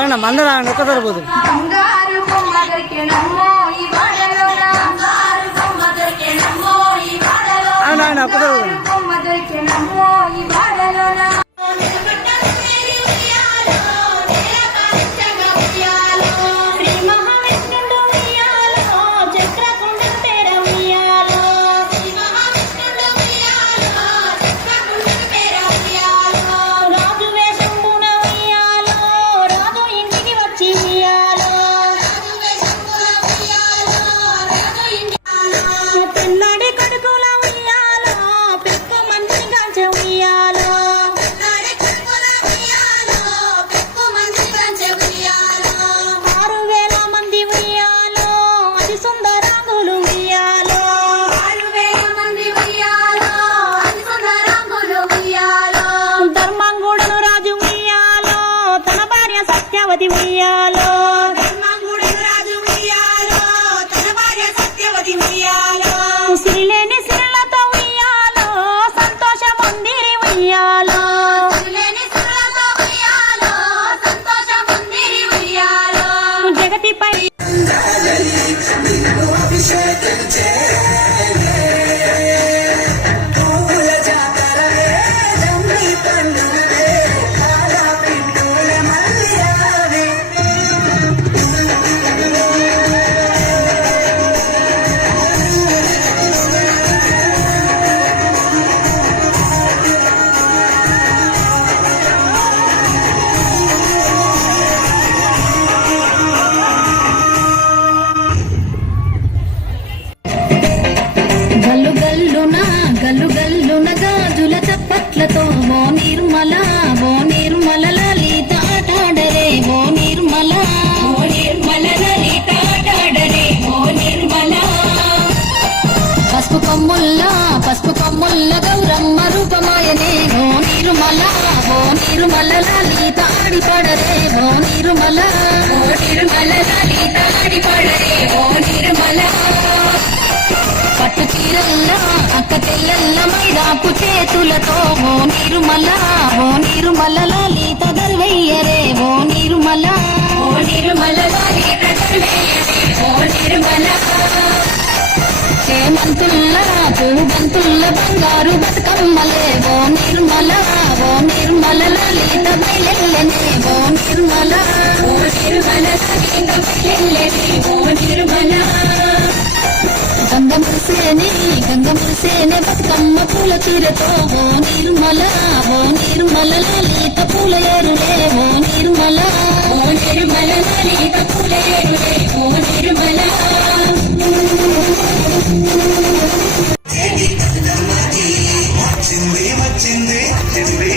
అవునా మందర ఒక్క సరిపోతుంది. అవునా ఒక్క సరిపోతుంది. సిరిలేని సిరులతో ఉయ్యాలో సంతోషం ఉందిరి ఉయ్యాలో జగతిపై గల్లు గల్లున గాజుల చప్పట్లతో ఓ నిర్మల లలిత ఆటాడరే ఓ నిర్మల లలిత ఆటాడరే ఓ నిర్మల పసుపు కొమ్ముల్ల గౌరమ్మ రూపమాయనే ఓ నిర్మల లలిత ఆడిపడరే ఓ నిర్మల లలిత ఆడిపడరే ఓ నిర్మల పట్టు చీరల్ల అక్క చెల్లెల్ల మైదాపు చేతులతో ఓ నిర్మల లలిత దర్వయ్యరే ఓ నిర్మల లలిత దర్వయ్యరే ఓ నిర్మల చేమంతుల్ల పూబంతుల్ల బంగారు బతుకమ్మలే ఓ నిర్మల లలిత బయలెల్లనే ఓ నిర్మల లలిత బయలెల్లనే ఓ నిర్మల గంగముసేనే బతుకమ్మ పూల చీరతో ఓ నిర్మల లలిత పూల ఏరులే ఓ నిర్మల లలిత పూల ఏరులే ఓ నిర్మల వచ్చింది